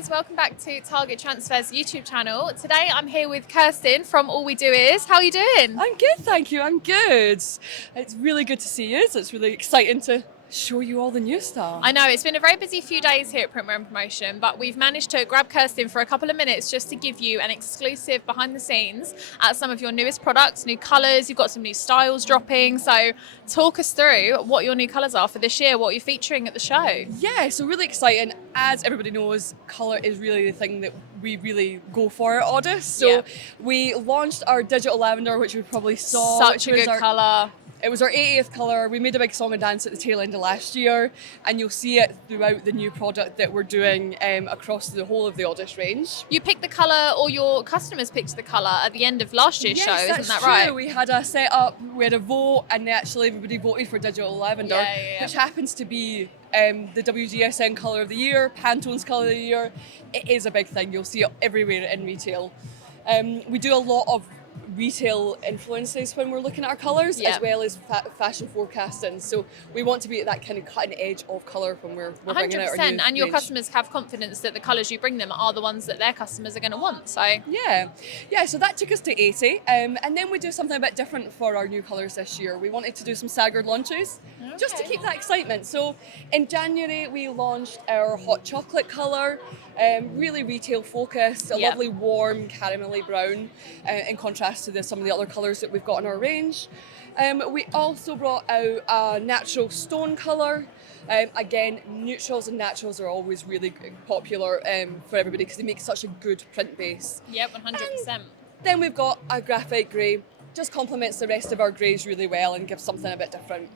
guys, welcome back to Target Transfer's YouTube channel. Today I'm here with Kirsten from All We Do Is. How are you doing? I'm good, thank you, I'm good. It's really good to see you, so it's really exciting to show you all the new stuff. I know, it's been a very busy few days here at Printwear and Promotion, but we've managed to grab Kirsten for a couple of minutes just to give you an exclusive behind the scenes at some of your newest products, new colours, you've got some new styles dropping, so talk us through what your new colours are for this year, what you're featuring at the show. Yeah, so really exciting. As everybody knows, colour is really the thing that we really go for at AWDIs. So we launched our digital lavender, which you probably saw. Such a good colour. It was our 80th colour. We made a big song and dance at the tail end of last year, and you'll see it throughout the new product that we're doing across the whole of the AWDIs range. You picked the colour, or your customers picked the colour at the end of last year's show, isn't that right? True. We had a setup, we had a vote, and actually everybody voted for digital lavender, which happens to be the WGSN colour of the year, Pantone's colour of the year. It is a big thing. You'll see it everywhere in retail. We do a lot of retail influences when we're looking at our colours, as well as fashion forecasting. So we want to be at that kind of cutting edge of colour when we're bringing out our new and your range. customers have confidence that the colours you bring them are the ones that their customers are going to want. So yeah. So that took us to 80, and then we do something a bit different for our new colours this year. We wanted to do some staggered launches, just to keep that excitement. So in January we launched our hot chocolate colour. Really retail focused, a lovely warm caramelly brown, in contrast to some of the other colours that we've got in our range. We also brought out a natural stone colour. Again, neutrals and naturals are always really popular for everybody because they make such a good print base. Yep, 100%. Then we've got a graphite grey, just complements the rest of our greys really well and gives something a bit different.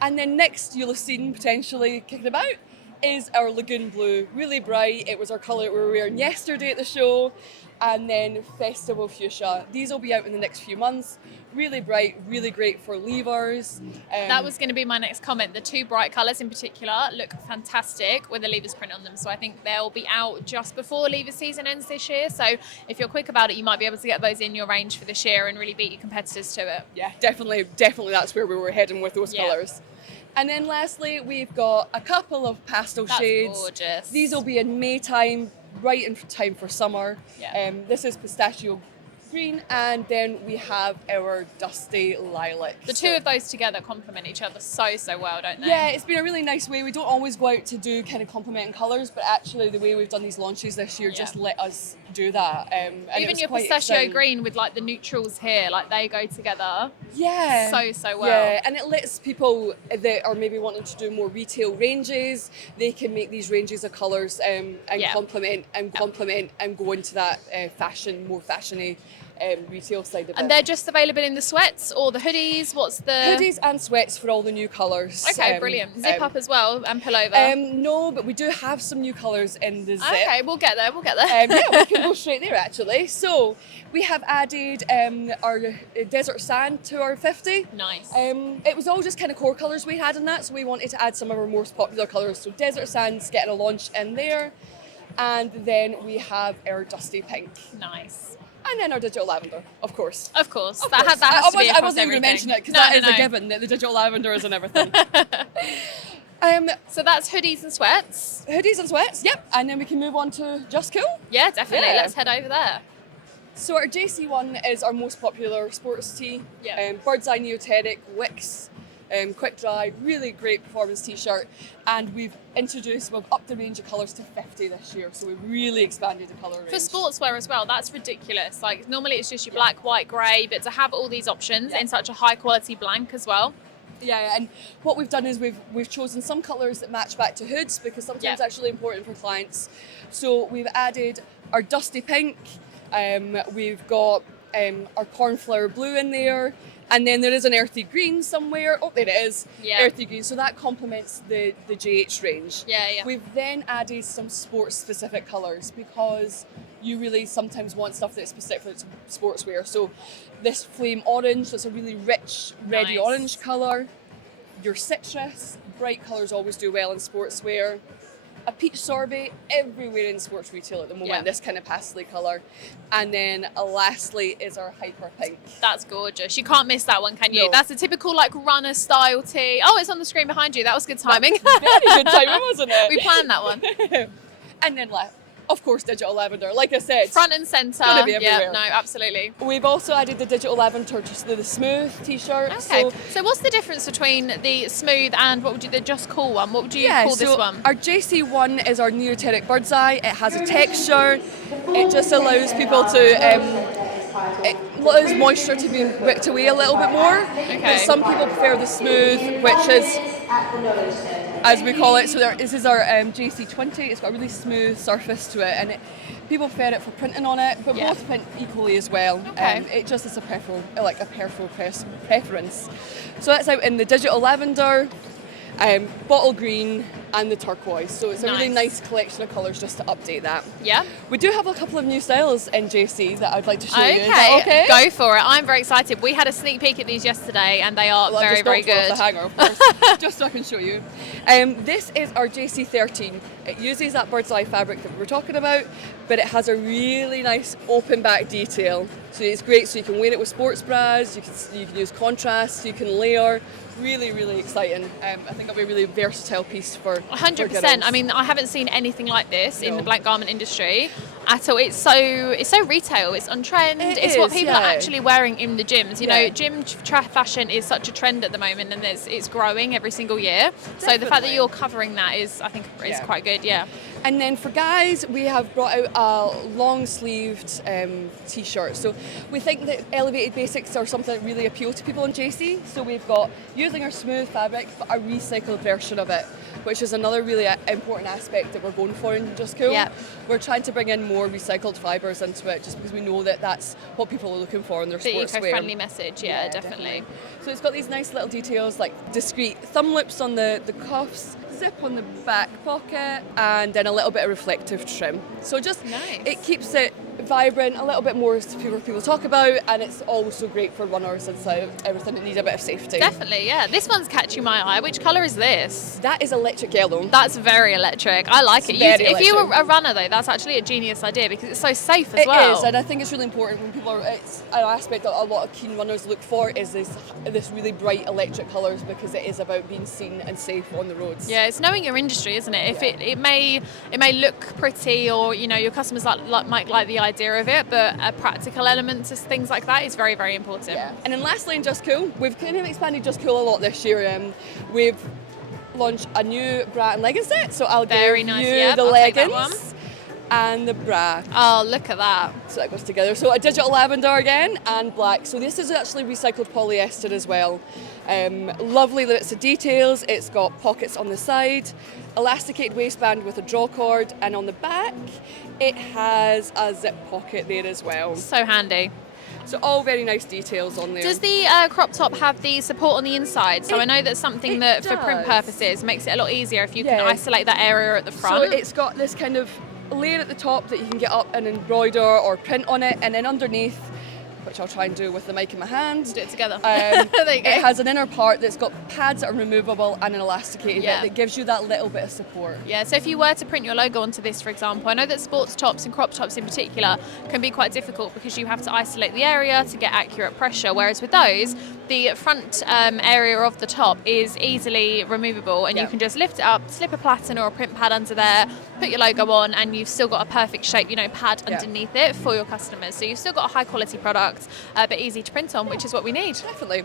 And then next you'll have seen potentially kicking about is our lagoon blue, really bright. It was our colour that we were wearing yesterday at the show. And then festival fuchsia. These will be out in the next few months. Really bright, really great for leavers. That was going to be my next comment. The two bright colours in particular look fantastic with the leavers print on them. So I think they'll be out just before leavers season ends this year. So if you're quick about it, you might be able to get those in your range for this year and really beat your competitors to it. Yeah, definitely that's where we were heading with those colours. And then lastly, we've got a couple of pastel shades. Gorgeous. These will be in May time, right in time for summer. This is pistachio green, and then we have our dusty lilac. The two of those together complement each other so well, don't they? Yeah, it's been a really nice way. We don't always go out to do kind of complementing colours, but actually the way we've done these launches this year just let us do that. And even your pistachio green with like the neutrals here, like they go together. Yeah. So well. Yeah, and it lets people that are maybe wanting to do more retail ranges, they can make these ranges of colours and complement and go into that more fashiony retail side of it. And they're just available in the sweats or the hoodies? What's the... Hoodies and sweats for all the new colours. Okay, brilliant. Zip up as well and pullover? No, but we do have some new colours in the zip. Okay, we'll get there. Yeah, we can go straight there actually. So we have added our desert sand to our 50. Nice. It was all just kind of core colours we had in that, so we wanted to add some of our most popular colours. So desert sand's getting a launch in there. And then we have our dusty pink. Nice. And then our digital lavender, of course. Of course. That has to be across I wasn't even going to mention it because that is a given that the digital lavender is in everything. So that's hoodies and sweats. Hoodies and sweats, yep. And then we can move on to Just Cool. Yeah, definitely. Let's head over there. So our JC one is our most popular sports tee. Bird's Eye Neoteric, Wicks, quick dry, really great performance t-shirt. And we've upped the range of colours to 50 this year. So we've really expanded the colour range. For sportswear as well, that's ridiculous. Like normally it's just your black, white, grey, but to have all these options in such a high quality blank as well. Yeah, and what we've done is we've chosen some colours that match back to hoods because sometimes it's actually important for clients. So we've added our dusty pink, we've got our cornflower blue in there, and then there is an earthy green somewhere. Oh, there it is. Earthy green. So that complements the JH range. We've then added some sports specific colours because you really sometimes want stuff that's specific for sportswear. So this flame orange, that's a really rich, reddy orange colour. Your citrus, bright colours always do well in sportswear. A peach sorbet everywhere in sports retail at the moment, this kind of pastely colour. And then lastly is our hyper pink. That's gorgeous. You can't miss that one, can you? No. That's a typical like runner style tee. Oh, it's on the screen behind you. That was good timing. Very good timing, wasn't it? We planned that one. And then of course, digital lavender. Like I said, Front and centre. Gonna be Yeah, everywhere. no, absolutely. we've also added the digital lavender to the smooth t-shirt. Okay. So what's the difference between the smooth and the Just Cool one? What would you call this one? Our JC one is our neoteric bird's eye. It has a texture. It just allows people to it allows moisture to be wicked away a little bit more. Okay. But some people prefer the smooth, which is, as we call it. So this is our JC20. It's got a really smooth surface to it, and people prefer it for printing on it, but both print equally as well. Okay. It just is a preference. So that's out in the digital lavender, bottle green, and the turquoise. So it's a really nice collection of colours just to update that. Yeah. We do have a couple of new styles in JC that I'd like to show you. Is that Okay, okay? go for it. I'm very excited. We had a sneak peek at these yesterday, and they are Well, I've very, just very knocked one good. off the hanger, of course, just so I can show you. This is our JC13. It uses that bird's eye fabric that we were talking about, but it has a really nice open back detail. So it's great. So you can wear it with sports bras. You can use contrast. You can layer. Really, really exciting. I think it'll be a really versatile piece for 100%. I mean, I haven't seen anything like this in No. the blank garment industry at all. It's so retail. It's on trend. It's what people are actually wearing in the gyms. You know, gym fashion is such a trend at the moment, and it's growing every single year. So the fact that you're covering that is, I think, is quite good. Yeah. And then for guys, we have brought out a long-sleeved t-shirt. So we think that elevated basics are something that really appeal to people in JC. So we've got, using our smooth fabric, but a recycled version of it, which is another really important aspect that we're going for in Just Cool. Yeah. We're trying to bring in more recycled fibres into it, just because we know that that's what people are looking for in their The sportswear. eco-friendly message, yeah, definitely. So it's got these nice little details like discreet thumb loops on the cuffs, zip on the back pocket, and then a little bit of reflective trim. So just it keeps it vibrant, a little bit more for people to talk about, and it's also great for runners and so everything that needs a bit of safety. Definitely, yeah. This one's catching my eye. Which colour is this? That is electric yellow. That's very electric. I like it. If you were a runner though, that's actually a genius idea because it's so safe as well. It is, and I think it's really important when people are. It's an aspect that a lot of keen runners look for is this really bright electric colours, because it is about being seen and safe on the roads. Yeah, it's knowing your industry, isn't it? If it may look pretty, or your customers might like the idea of it, but a practical element to things like that is very, very important. Yeah. And then lastly, in Just Cool, we've kind of expanded Just Cool a lot this year. We've launched a new bra and leggings set, so I'll give you the leggings and the bra. Oh, look at that. So that goes together. So a digital lavender again and black. So this is actually recycled polyester as well. Lovely bits of details. It's got pockets on the side, elasticated waistband with a draw cord, and on the back it has a zip pocket there as well. So handy. So all very nice details on there. Does the crop top have the support on the inside? So I know that's something that for print purposes makes it a lot easier if you can isolate that area at the front. So it's got this kind of layer at the top that you can get up and embroider or print on it, and then underneath, which I'll try and do with the mic in my hand. Do it together. There you go. It has an inner part that's got pads that are removable and an elasticated bit that gives you that little bit of support. Yeah, so if you were to print your logo onto this, for example, I know that sports tops and crop tops in particular can be quite difficult because you have to isolate the area to get accurate pressure, whereas with those, the front area of the top is easily removable, and you can just lift it up, slip a platen or a print pad under there, put your logo on, and you've still got a perfect shape, pad underneath it for your customers. So you've still got a high quality product, but easy to print on, which is what we need. Definitely.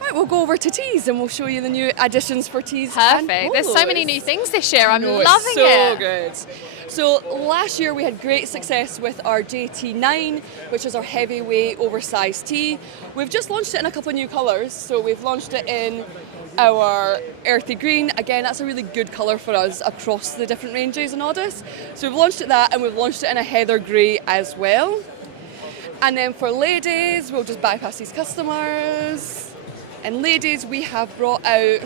Right, we'll go over to tees and we'll show you the new additions for tees. Perfect. There's so many new things this year. I'm loving it. So good. So last year we had great success with our JT9, which is our heavyweight oversized tee. We've just launched it in a couple of new colours. So we've launched it in our earthy green. Again, that's a really good colour for us across the different ranges in AWDIs. So we've launched it that, and we've launched it in a heather grey as well. And then for ladies, we'll just bypass these customers. And ladies, we have brought out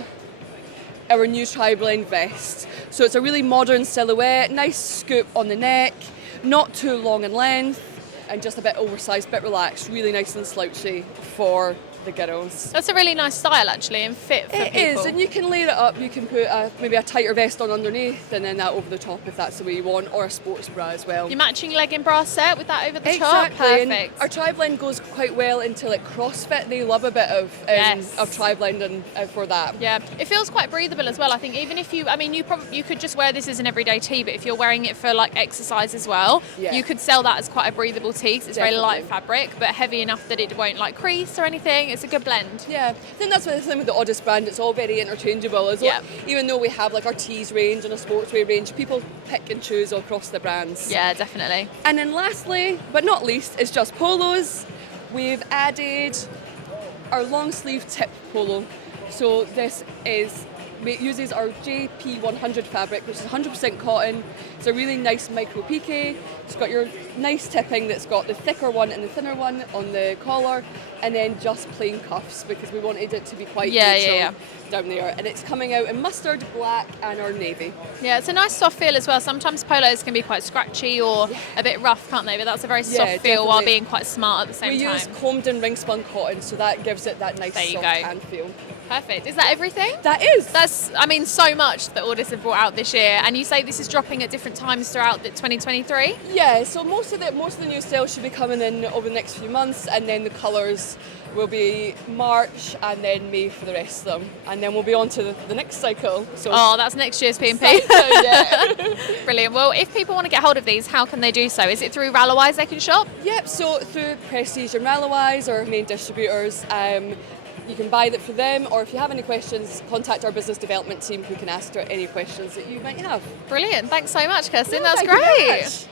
our new tri-blend vest. So it's a really modern silhouette, nice scoop on the neck, not too long in length, and just a bit oversized, bit relaxed, really nice and slouchy for the girls. That's a really nice style actually, and fit for It people. is, and you can layer it up. You can put maybe a tighter vest on underneath, and then that over the top if that's the way you want, or a sports bra as well. Your matching legging bra set with that over the top. Exactly. And Perfect. our tri-blend goes quite well into like CrossFit. They love a bit of tri-blend and for that. Yeah, it feels quite breathable as well. I think even if you, I mean, you could just wear this as an everyday tee, but if you're wearing it for like exercise as well, you could sell that as quite a breathable tee because it's very light fabric, but heavy enough that it won't like crease or anything. It's a good blend. Yeah, I think that's the thing with the AWDIs brand. It's all very interchangeable. Even though we have like our tees range and a sportswear range, people pick and choose all across the brands. Yeah, definitely. And then lastly, but not least, is Just Polos. We've added our long sleeve tip polo. So this uses our JP100 fabric, which is 100% cotton. It's a really nice micro pique. It's got your nice tipping that's got the thicker one and the thinner one on the collar, and then just plain cuffs because we wanted it to be quite neutral down there. And it's coming out in mustard, black, and our navy. Yeah, it's a nice soft feel as well. Sometimes polos can be quite scratchy or a bit rough, can't they? But that's a very soft feel while being quite smart at the same time. We use combed and ring spun cotton, so that gives it that nice soft hand feel. Perfect. Is that everything? That is. That's, I mean, so much that AWDIs have brought out this year. And you say this is dropping at different times throughout the 2023? Yeah, so most of the new sales should be coming in over the next few months, and then the colours will be March and then May for the rest of them. And then we'll be on to the next cycle. So that's next year's P&P. Brilliant. Well, if people want to get hold of these, how can they do so? Is it through Rallowise they can shop? Yep, so through Prestige and Rallowise, our main distributors. You can buy that for them, or if you have any questions, contact our business development team who can ask any questions that you might have. Brilliant. Thanks so much, Kirsten. Yeah, That's great.